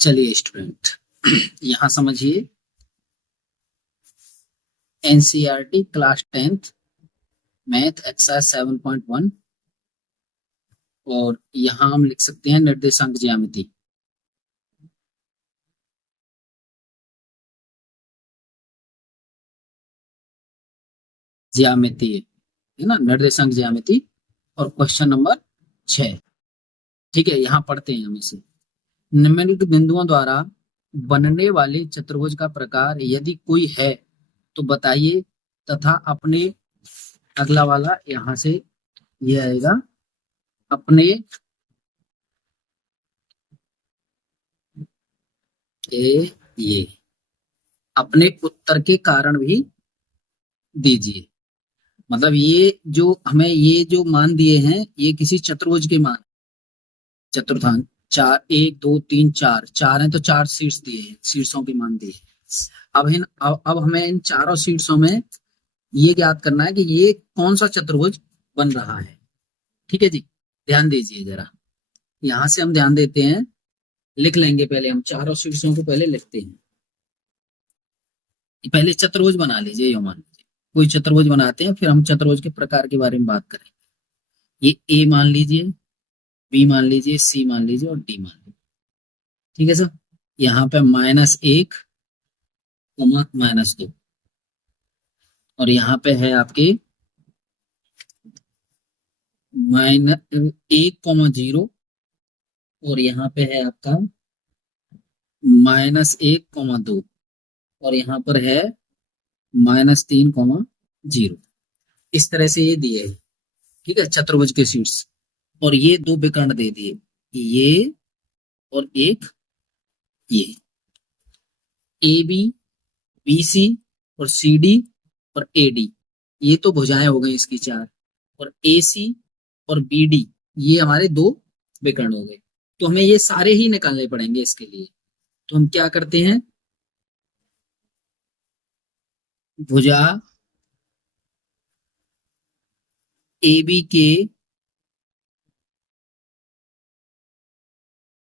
चलिए स्टूडेंट, यहाँ समझिए NCERT class 10th math exercise 7.1 और यहाँ हम लिख सकते हैं निर्देशांक ज्यामिति। ज्यामिति है ना, निर्देशांक ज्यामिति और क्वेश्चन नंबर 6। ठीक है, यहाँ पढ़ते हैं हम इसे। निम्नलिखित बिंदुओं द्वारा बनने वाले चतुर्भुज का प्रकार यदि कोई है तो बताइए तथा अपने, अगला वाला यहाँ से ये आएगा, अपने ये अपने उत्तर के कारण भी दीजिए। मतलब ये जो हमें ये जो मान दिए हैं ये किसी चतुर्भुज के मान, चतुर्थांश चार, 1 2 3 4 4 है तो 4 शीर्ष दिए हैं, शीर्षों के मान दिए हैं। अब हमें इन चारों शीर्षों में ये ज्ञात करना है कि ये कौन सा चतुर्भुज बन रहा है। ठीक है जी, ध्यान दीजिए जरा। यहां से हम ध्यान देते हैं, लिख लेंगे पहले, हम चारों शीर्षों को पहले लिखते हैं। पहले चतुर्भुज बना लीजिए, यो मान लीजिए कोई चतुर्भुज बनाते हैं, फिर हम चतुर्भुज के प्रकार के बारे में बात करें। ये ए मान लीजिए, बी मान लीजिए, सी मान लीजिए और डी मान लीजिए। ठीक है सर, यहाँ पे -1, -2 और यहाँ पे है आपके -1, 0 और यहाँ पे है आपका -1, 2 और यहाँ पर है -3, 0। इस तरह से ये दिए है। ठीक है, चतुर्भुज के शीर्ष, और ये दो विकर्ण दे दिए, ये और एक ये, ए बी, बी सी और सी डी और ए डी, ये तो भुजाएं हो गई इसकी 4, और ए सी और बी डी ये हमारे दो विकर्ण हो गए। तो हमें ये सारे ही निकालने पड़ेंगे इसके लिए। तो हम क्या करते हैं, भुजा ए बी के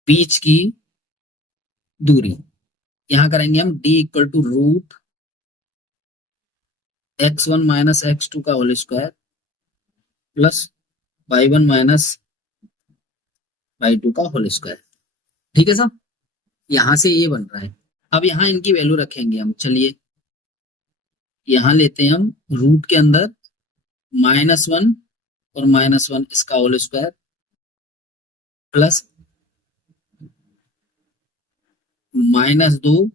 बीच की दूरी, यहां करेंगे हम d = √x1 - x2 का whole square plus y1 - y2 का होल स्क्वायर। ठीक है सर, यहां से ये बन रहा है। अब यहाँ इनकी वैल्यू रखेंगे हम। चलिए यहाँ लेते हैं हम रूट के अंदर -1 और -1 इसका होल स्क्वायर प्लस -2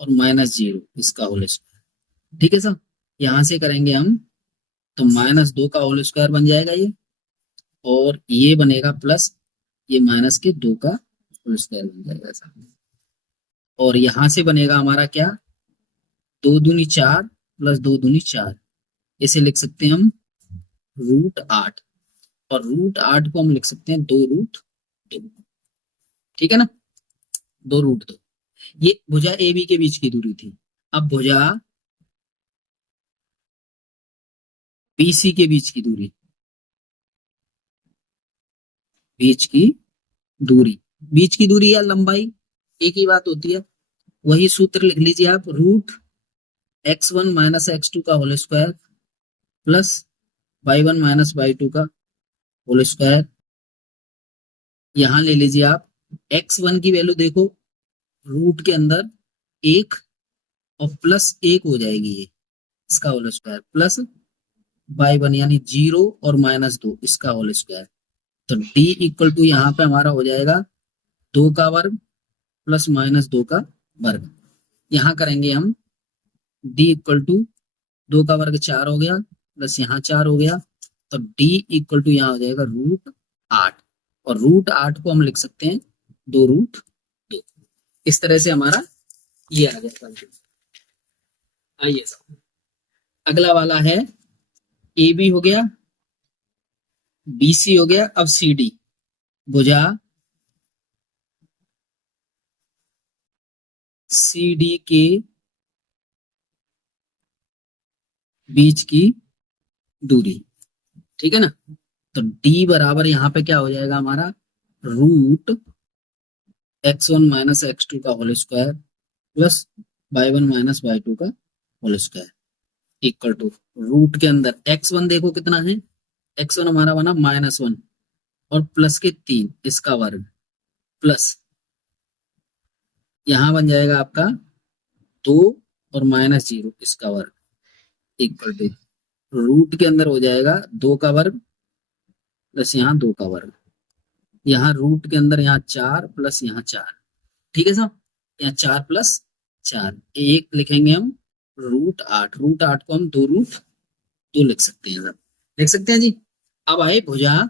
और -0 इसका होल स्क्वायर। ठीक है सर, यहां से करेंगे हम तो -2 का होल स्क्वायर बन जाएगा ये, और ये बनेगा प्लस ये -2 का होल स्क्वायर बन जाएगा सर। और यहां से बनेगा हमारा क्या, 2 दूनी 4 प्लस 2 दूनी 4, इसे लिख सकते हैं हम √8, और √8 को हम लिख सकते हैं 2√2। ठीक है ना, 2√2। ये भुजा ए बी के बीच की दूरी थी। अब भुजा बी सी के बीच की दूरी, बीच की दूरी, बीच की दूरी या लंबाई एक ही बात होती है। वही सूत्र लिख लीजिए आप, √x1 - x2 का whole square plus y1 - y2 का होल स्क्वायर। यहां ले लीजिए आप x1 की वैल्यू, देखो रूट के अंदर 1 और प्लस 1 हो जाएगी ये, इसका होल स्क्वायर प्लस y1 यानी 0 और -2 इसका होल स्क्वायर। तो d = यहाँ पे हमारा हो जाएगा 2 का वर्ग प्लस -2 का वर्ग। यहाँ करेंगे हम d = 2 का वर्ग 4 हो गया प्लस यहाँ 4 हो गया, तो d = यहाँ हो जाएगा √8, और √8 को हम लिख सकते हैं 2√2। इस तरह से हमारा ये आ गया। आइए अगला वाला है, ए बी हो गया, बी सी हो गया, अब सी डी, भुजा सी डी के बीच की दूरी। ठीक है ना, तो d बराबर यहाँ पे क्या हो जाएगा हमारा, √8 x1 माइनस x2 का whole square plus y1 minus y2 का whole square equal to root के अंदर x1 देखो कितना है, x1 हमारा बना -1 और प्लस के 3 इसका वर्ग प्लस यहां बन जाएगा आपका 2 और -0 इसका वर्ग इक्वल टू रूट के अंदर हो जाएगा 2 का वर्ग प्लस यहाँ 2 का वर्ग, यहाँ रूट के अंदर यहाँ 4 प्लस यहाँ 4, ठीक है साहब, यहाँ 4 प्लस 4 एक लिखेंगे हम रूट 8 को हम 2√2 लिख सकते हैं, लिख सकते हैं जी। अब आए भुजा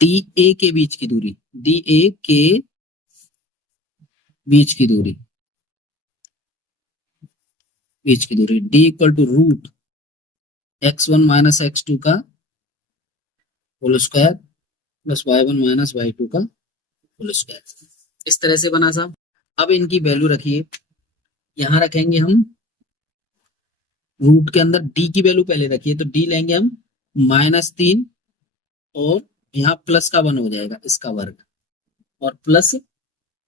डी ए के बीच की दूरी, डी ए के बीच की दूरी D equal to root x1 minus x2 का whole square plus y1 minus y2 का होल स्क्वायर, इस तरह से बना साहब। अब इनकी वैल्यू रखिए, यहां रखेंगे हम रूट के अंदर डी की वैल्यू पहले रखिए, तो डी लेंगे हम -3 और यहाँ प्लस का 1 हो जाएगा इसका वर्ग और प्लस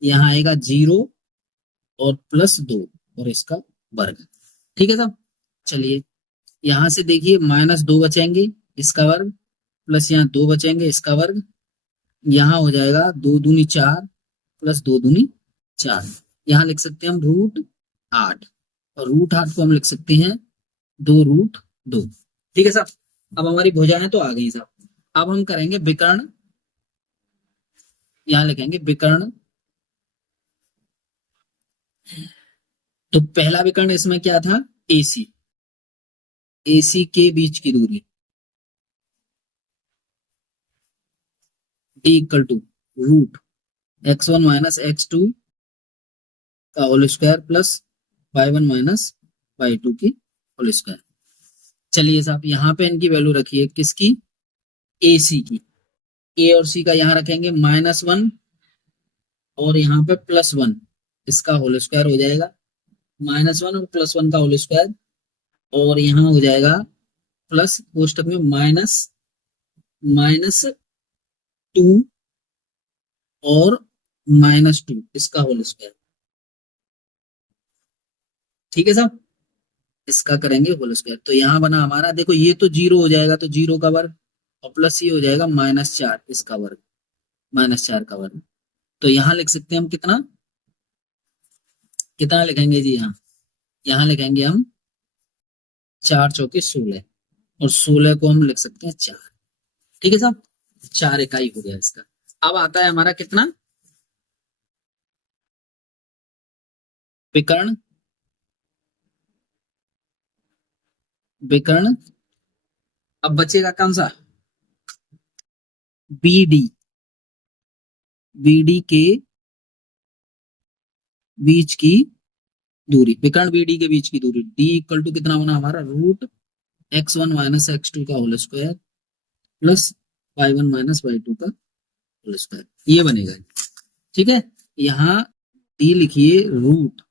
यहाँ आएगा 0 और प्लस 2 और इसका वर्ग, ठीक है साहब। चलिए यहां से देखिए -2 बचेंगे इसका वर्ग प्लस यहाँ 2 बचेंगे इसका वर्ग, यहाँ हो जाएगा 2 दूनी 4 प्लस 2 दूनी 4, यहाँ लिख सकते हैं हम √8 और √8 को हम लिख सकते हैं 2√2, ठीक है साहब। अब हमारी भुजाएं तो आ गई साहब। अब हम करेंगे विकर्ण, यहाँ लिखेंगे विकर्ण। तो पहला विकर्ण इसमें क्या था, AC, AC के बीच की दूरी D equal to root x1 minus x2 का whole square plus y1 minus y2 की होल स्क्वायर। चलिए साहब यहाँ पे इनकी वैल्यू रखिए, किसकी, AC की, A और C का यहाँ रखेंगे -1 और यहाँ पे +1 इसका होल स्क्वायर हो जाएगा, -1 और +1 का होल स्क्वायर और यहाँ हो जाएगा प्लस कोष्टक में -2 और -2 इसका होल स्क्वायर, ठीक है साहब, इसका करेंगे होल स्क्वायर। तो यहाँ बना हमारा, देखो ये तो 0 हो जाएगा तो 0 का वर्ग और प्लस ये हो जाएगा -4 इसका वर्ग, -4 का वर्ग। तो यहाँ लिख सकते हैं हम कितना कितना लिखेंगे जी, यहाँ लिखेंगे हम 4 चौके 16 और 16 को हम लिख सकते हैं 4, ठीक है साहब, 4 इकाई हो गया इसका। अब आता है हमारा कितना, विकर्ण, विकर्ण। अब बचेगा कौन सा, BD, BD के बीच की दूरी, विकर्ण BD के बीच की दूरी D इक्वल टू कितना होना हमारा, रूट x1 माइनस x2 का whole square plus y1 minus y2 का होल स्क्वायर, ये बनेगा, ठीक है। यहाँ D लिखिए रूट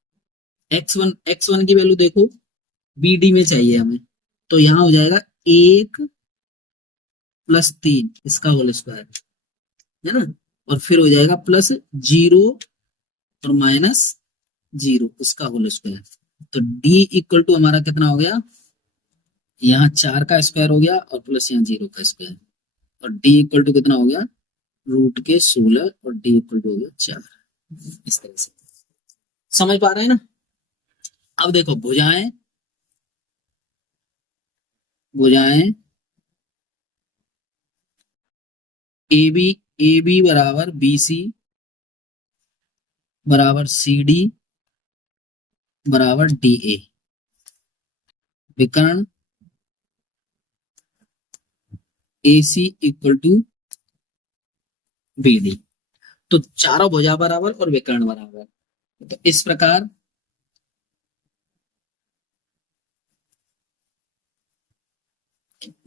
x1 की वैल्यू देखो BD में चाहिए हमें, तो यहाँ हो जाएगा 1 + 3 इसका होल स्क्वायर, है ना, और फिर हो जाएगा +0 और -0 इसका होल स्क्वायर। तो D इक्वल टू हमारा कितना हो गया, यहाँ 4 का स्क्वायर हो गया और प्लस यहाँ 0 का स्क्वायर और D इक्वल टू कितना हो गया, रूट के 16 और D इक्वल टू हो गया 4, इस तरह से समझ पा रहे हैं ना। अब देखो भुजाएं, AB बराबर BC बराबर CD बराबर DA, विकर्ण AC इक्वल टू BD। तो चारों भुजा बराबर और विकर्ण बराबर, तो इस प्रकार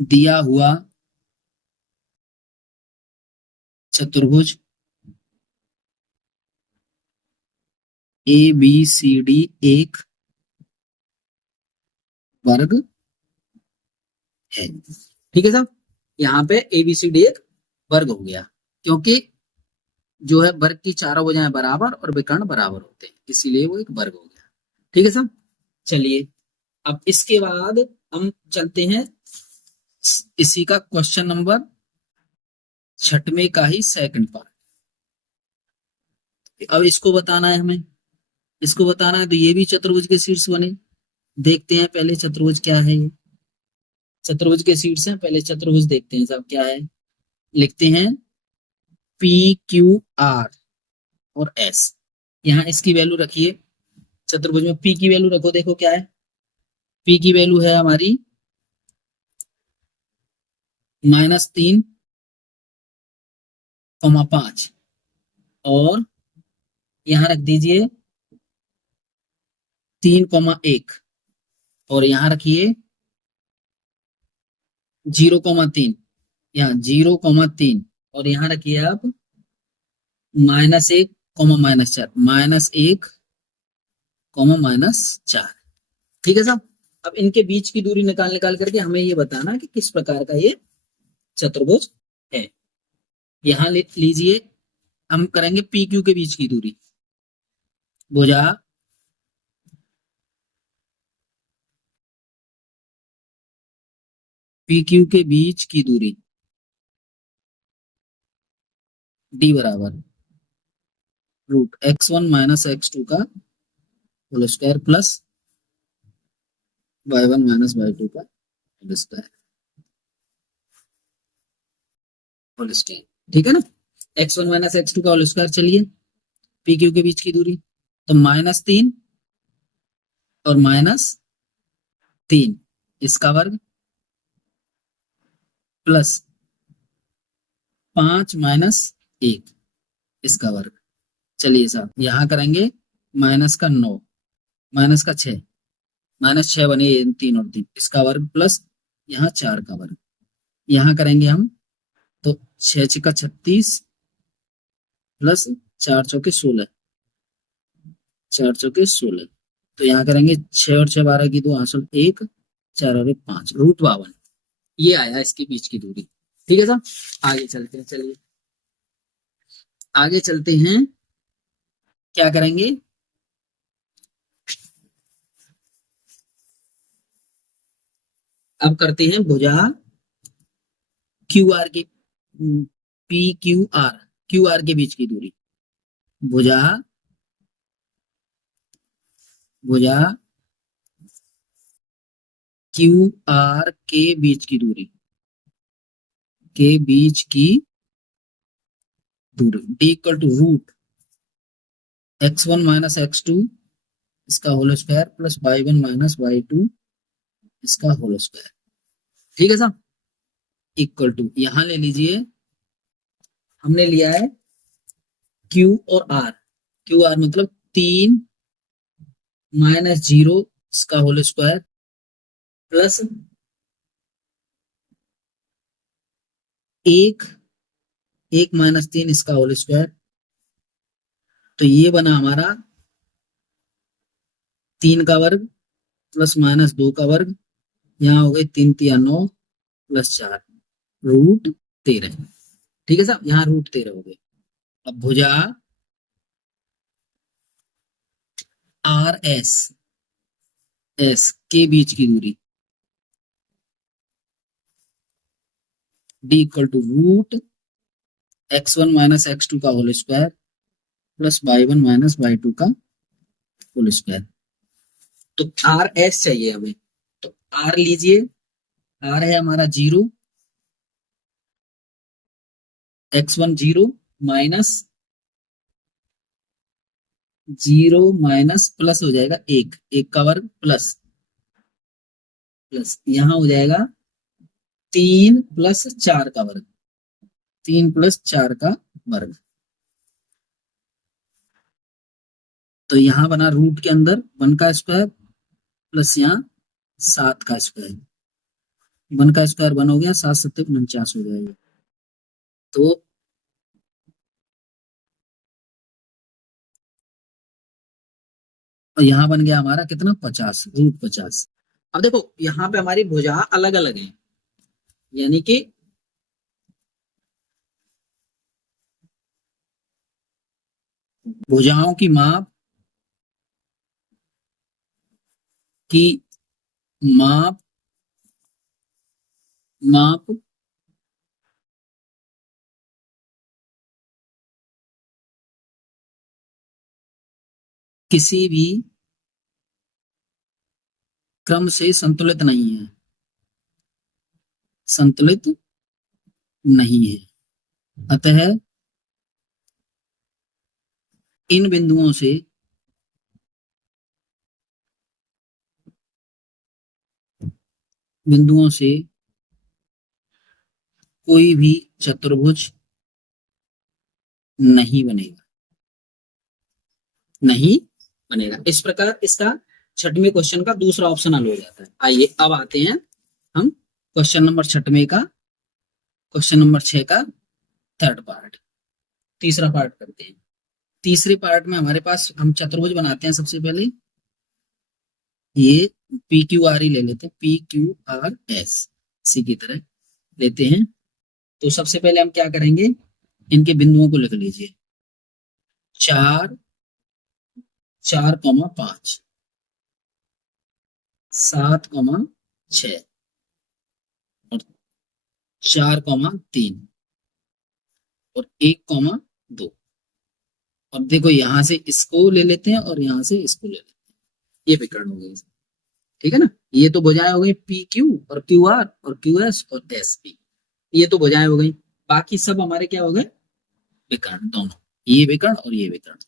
दिया हुआ चतुर्भुज ABCD एक वर्ग है, ठीक है साहब। यहाँ पे ABCD एक वर्ग हो गया, क्योंकि जो है वर्ग की चारों भुजाएं बराबर और विकर्ण बराबर होते हैं, इसीलिए वो एक वर्ग हो गया। ठीक है सब। चलिए अब इसके बाद हम चलते हैं इसी का क्वेश्चन नंबर 6वें का ही सेकंड पार्ट। अब इसको बताना है हमें, इसको बताना है तो ये भी चतुर्भुज के शीर्ष बने। देखते हैं पहले चतुर्भुज क्या है ये। चतुर्भुज के शीर्ष हैं, पहले चतुर्भुज देखते हैं सब क्या है। लिखते हैं PQR और S। यहाँ इसकी वैल्यू रखिए, चतुर्भुज में P की वैल्यू रखो, देखो क्या है। P की वैल्यू है हमारी -3,5 और यहां रख दीजिए 3,1 और यहां रखिए 0,3, यहाँ 0,3 और यहाँ रखिए आप -1, -4, -1, -4। ठीक है साहब। अब इनके बीच की दूरी निकाल निकाल करके हमें ये बताना कि किस प्रकार का ये चतुर्भुज है। यहां लीजिए, हम करेंगे PQ के बीच की दूरी। भुजा PQ के बीच की दूरी D बराबर √x1 - x2 का whole square plus y1 - y2 का होल स्क्वायर। ठीक है ना। x1 - x2 का होल स्क्वायर। चलिए PQ के बीच की दूरी तो -3 और -3 इसका वर्ग प्लस 5 - 1 इसका वर्ग। चलिए साहब यहां करेंगे -9, -6, -6 बने 3 और 3 इसका वर्ग प्लस यहाँ 4 का वर्ग। यहां करेंगे हम तो 6 × 36 प्लस 4 × 16, 4 × 16। तो यहाँ करेंगे 6 और 6 12 की 2 हासिल 1, 4 और 1 5 √52। ये आया इसके बीच की दूरी। ठीक है साहब। आगे चलते हैं, चलिए आगे चलते हैं। क्या करेंगे, अब करते हैं भुजा QR की, QR के बीच की दूरी। भुजा भुजा QR के बीच की दूरी, के बीच की दूरी D = √x1 - x2 इसका whole square plus y1 - y2 इसका होल स्क्वायर। ठीक है साहब। इक्वल टू यहां ले लीजिए, हमने लिया है Q और R। QR मतलब 3 - 0 इसका होल स्क्वायर प्लस 1 -3 इसका होल स्क्वायर। तो ये बना हमारा 3 का वर्ग प्लस -2 का वर्ग। यहाँ हो गए 3 × 3 = 9 प्लस 4 √13। ठीक है साहब, यहाँ √13 हो गए। अब भुजा RS के बीच की दूरी D = √x1 - x2 का whole square plus y1 - y2 का होल स्क्वायर। तो RS चाहिए हमें, तो R लीजिए। R है हमारा 0, x1 0 माइनस 0 माइनस प्लस हो जाएगा 1, 1 का वर्ग प्लस यहां हो जाएगा 3 + 4 का वर्ग, 3 + 4 का वर्ग। तो यहां बना रूट के अंदर 1 का स्क्वायर प्लस यहाँ 7 का स्क्वायर। 1 का स्क्वायर 1 हो गया, 7 × 7 = 49 हो जाएगा। तो यहाँ बन गया हमारा कितना 50, √50। अब देखो यहाँ पे हमारी भुजा अलग अलग है, यानी कि भुजाओं की की माप माप किसी भी क्रम से संतुलित नहीं है, संतुलित नहीं है। अतः इन बिंदुओं से कोई भी चतुर्भुज नहीं बनेगा, नहीं बनेगा। इस प्रकार इसका छठवें क्वेश्चन का दूसरा ऑप्शन हल हो जाता है। आइए अब आते हैं हम क्वेश्चन नंबर छठवें का, क्वेश्चन नंबर 6 का थर्ड पार्ट, तीसरा पार्ट करते हैं। तीसरे पार्ट में हमारे पास हम चतुर्भुज बनाते हैं। सबसे पहले ये पी क्यू आर ही ले लेते हैं, P Q R S C की तरह लेते हैं। तो सबसे पहले हम क्या करेंगे, इनके बिंदुओं को लिख लीजिए, 4 4,5 7,6 और 4,3 और 1,2। और देखो यहां से इसको ले लेते हैं और यहां से इसको ले लेते हैं, ये विकर्ण हो गई। ठीक है ना, ये तो भुजाएं हो गई पी क्यू और क्यू आर और क्यू एस और एस पी, ये तो भुजाएं हो गई। बाकी सब हमारे क्या हो गए, विकर्ण दोनों, ये विकर्ण और ये विकर्ण।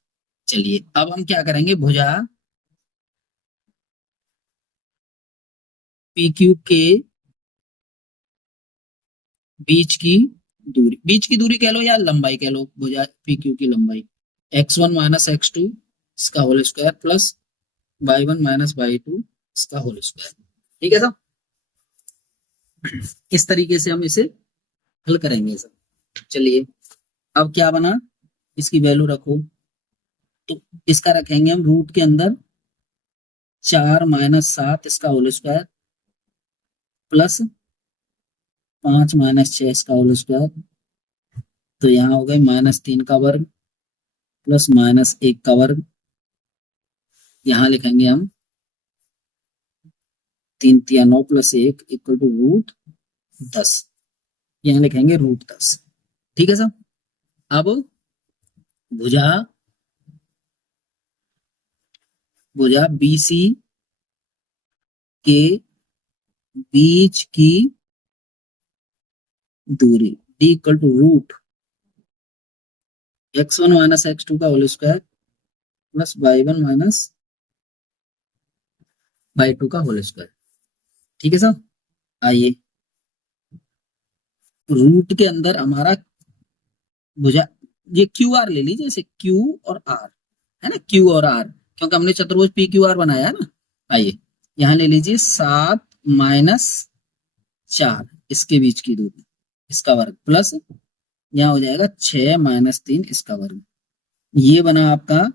चलिए अब हम क्या करेंगे, भुजा पी क्यू के बीच की दूरी कह लो या लंबाई कह लो, भुजा पी क्यू की लंबाई x1 माइनस x2 इसका whole square plus y1 minus y2 इसका होल स्क्वायर। ठीक है साहब, इस तरीके से हम इसे हल करेंगे सब। चलिए अब क्या बना, इसकी वैल्यू रखो, तो इसका रखेंगे हम रूट के अंदर 4 - 7 इसका होल स्क्वायर प्लस 5 - 6 इसका होल स्क्वायर। तो यहाँ हो गए -3 का वर्ग प्लस -1 का वर्ग। यहाँ लिखेंगे हम 3 × 9 + 1 = √10, यहाँ लिखेंगे √10। ठीक है साहब, अब भुजा भुजा BC के बीच की दूरी D = √x1 - x2 का whole square plus y1 - y2 का होल स्क्वायर। ठीक है साहब, आइए रूट के अंदर हमारा भुजा, ये क्यू आर ले लीजिए, जैसे क्यू और आर है ना, क्यू और आर, क्योंकि हमने चतुर्भुज पी क्यू आर बनाया है ना। आइए यहाँ ले लीजिए 7 - 4 इसके बीच की दूरी इसका वर्ग प्लस यहाँ हो जाएगा 6 - 3 इसका वर्ग। ये बना आपका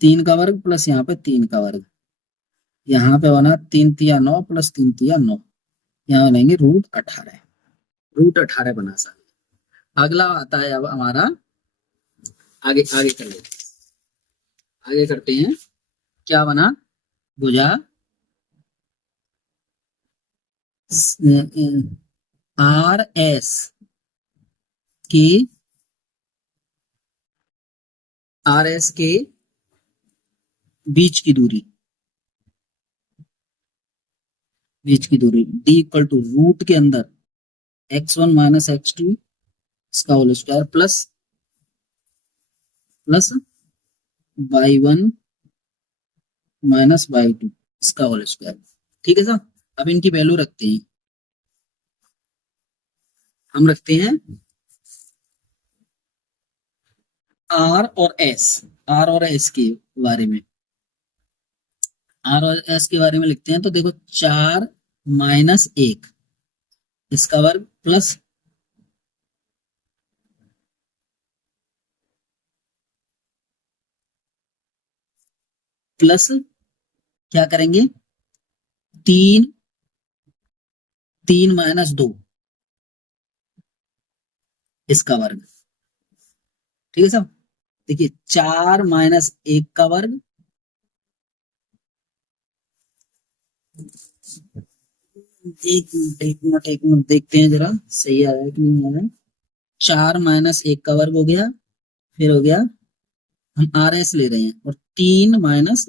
3 का वर्ग प्लस यहाँ पे 3 का वर्ग। यहाँ पे बना 3 × 9 + 3 × 9, यहाँ बनेंगे √18, √18 बना सकते। अगला आता है अब हमारा, आगे आगे कर लेते हैं, आगे करते हैं। क्या बना, भुजा आर एस की बीच की दूरी D = रूट के अंदर x1 - x2 इसका whole square plus y1 - y2 इसका होल स्क्वायर। ठीक है साहब, अब इनकी वैल्यू रखते हैं, हम रखते हैं आर और एस के बारे में, आर और एस के बारे में लिखते हैं। तो देखो 4 - 1 इसका वर्ग प्लस क्या करेंगे, 3 - 2 इसका वर्ग। ठीक है साहब, देखिए 4 माइनस 1 का वर्ग, एक मिनट देखते हैं जरा सही आ रहा है कि नहीं आ रहा है। 4 माइनस 1 का वर्ग हो गया, फिर हो गया, हम आर एस ले रहे हैं, और 3 माइनस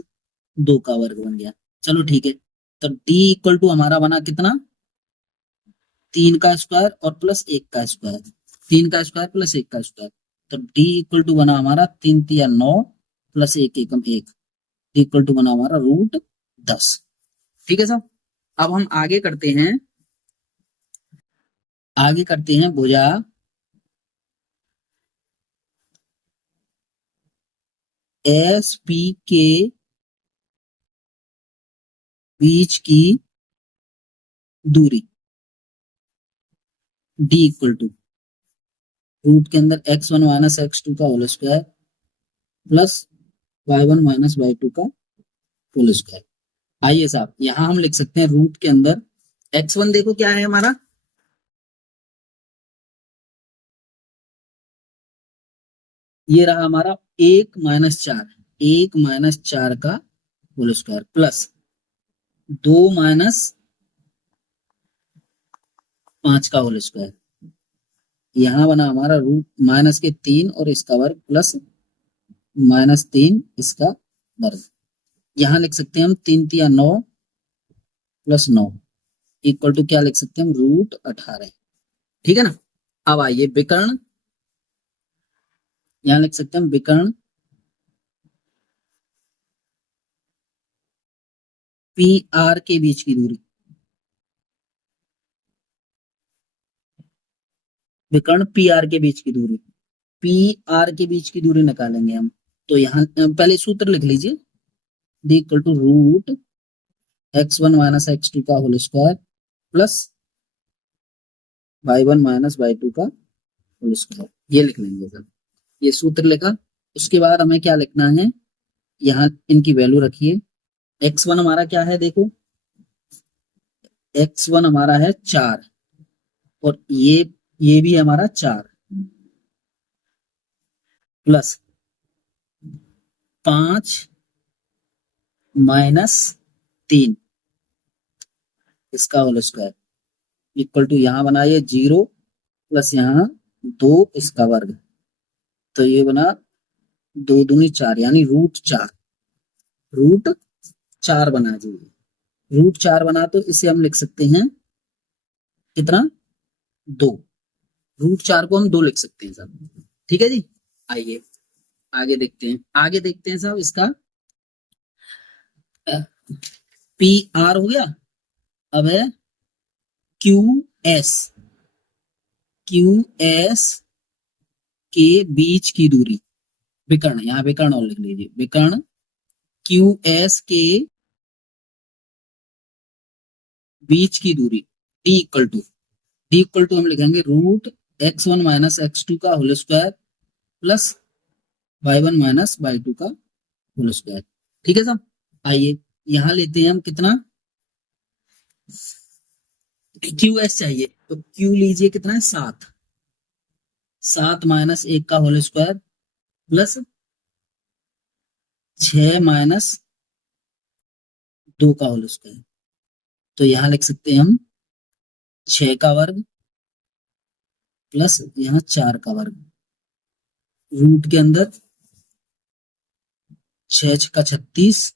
2 का वर्ग बन गया। चलो ठीक है, तो डी इक्वल टू हमारा बना कितना, 3 का स्क्वायर और प्लस 1 का स्क्वायर, 3 का स्क्वायर प्लस 1 का स्क्वायर। तो डी इक्वल टू बना हमारा 3 तिया 9 plus 1 Ekam 1, D equal to बना हमारा √10। ठीक है साहब, अब हम आगे करते हैं भुजा एस पी के बीच की दूरी डी इक्वल टू रूट के अंदर x1 माइनस x2 का whole square plus y1 minus y2 का होल स्क्वायर। आइए साहब, यहां हम लिख सकते हैं रूट के अंदर x1 देखो क्या है हमारा, ये रहा हमारा 1 का होल स्क्वायर प्लस 2 - 5 का होल स्क्वायर, यहां बना हमारा रूट माइनस के 3 और इसका वर्ग प्लस -3 इसका वर्ग। यहां लिख सकते हैं हम 3 तिया 9 प्लस 9 इक्वल टू क्या लिख सकते हैं हम, √18। ठीक है ना। अब आइए विकर्ण, यहां लिख सकते हैं हम विकर्ण पी आर के बीच की दूरी, विकर्ण पी आर के बीच की दूरी, पी आर के बीच की दूरी निकालेंगे हम। तो यहाँ पहले सूत्र लिख लीजिए, D equal to √x1 minus x2 का whole square plus y1 minus y2 का होल स्क्वायर, ये लिख लेंगे सर, ये सूत्र लिखा। उसके बाद हमें क्या लिखना है, यहाँ इनकी वैल्यू रखिए। x1 हमारा क्या है देखो, x1 हमारा है 4, और ये भी हमारा 4 प्लस 5 -3 इसका होल स्क्वायर इक्वल टू यहाँ बनाइए 0 प्लस यहाँ 2 इसका वर्ग, तो ये बना 2 दूनी 4 यानी √4 बना जी, √4 बना, तो इसे हम लिख सकते हैं कितना, 2, √4 को हम 2 लिख सकते हैं साहब। ठीक है जी, आइए आगे देखते हैं साहब इसका, पी आर हो गया। अब है क्यू एस के बीच की दूरी, विकर्ण, यहाँ विकर्ण और लिख लीजिए, विकर्ण क्यू एस के बीच की दूरी डी इक्वल टू हम लिखेंगे √x1 माइनस x2 का whole square plus y1 minus y2 का होल स्क्वायर। ठीक है साहब, आइए यहां लेते हैं हम कितना, क्यू एस चाहिए, तो क्यू लीजिए कितना है 7 माइनस 1 का होल स्क्वायर प्लस 6 माइनस 2 का होल स्क्वायर, तो यहां लिख सकते हैं हम 6 का वर्ग प्लस यहाँ 4 का वर्ग, रूट के अंदर 6 का 36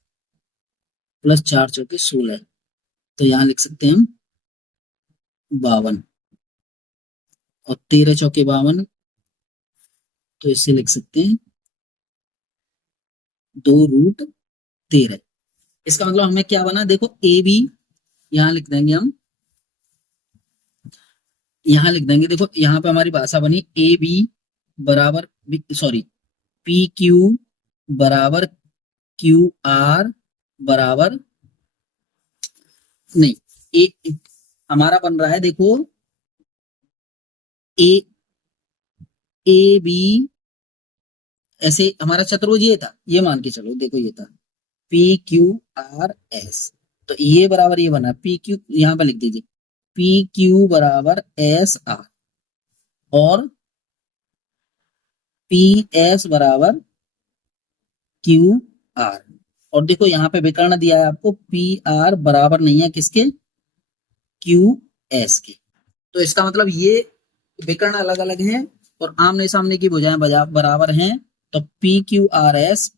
प्लस 4 चौके 16, तो यहां लिख सकते हैं हम 52, और 13 चौके 52, तो इससे लिख सकते हैं 2√13। इसका मतलब हमें क्या बना देखो, ए बी यहां लिख देंगे हम, यहां लिख देंगे, देखो यहां पे हमारी भाषा बनी ए बी बराबर, सॉरी, पी क्यू बराबर क्यू आर बराबर, नहीं, ए हमारा बन रहा है देखो, ए ए बी, ऐसे हमारा चतुर्भुज ये था, ये मान के चलो, देखो ये था पी क्यू आर एस, तो ये बराबर ये बना पी क्यू, यहां पर लिख दीजिए पी क्यू बराबर एस आर, और पी एस बराबर क्यू आर। और देखो यहाँ पे विकर्ण दिया है आपको, पी आर बराबर नहीं है किसके, क्यू एस के। तो इसका मतलब ये विकर्ण अलग अलग हैं और आमने सामने की भुजाएं बराबर हैं। तो पी क्यू आर एस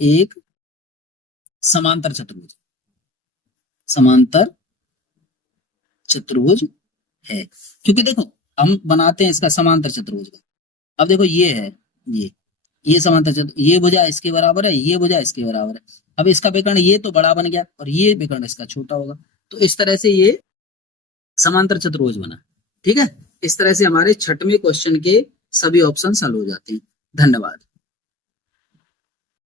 एक समांतर चतुर्भुज, समांतर चतुर्भुज है। क्योंकि देखो हम बनाते हैं इसका समांतर चतुर्भुज का। अब देखो ये है, ये समांतर चतुर्भुज, ये भुजा इसके बराबर है, ये भुजा इसके बराबर है। अब इसका विकर्ण ये तो बड़ा बन गया और ये विकर्ण इसका छोटा होगा। तो इस तरह से ये समांतर चतुर्भुज बना। ठीक है, इस तरह से हमारे छठवें क्वेश्चन के सभी ऑप्शन हल हो जाते हैं। धन्यवाद।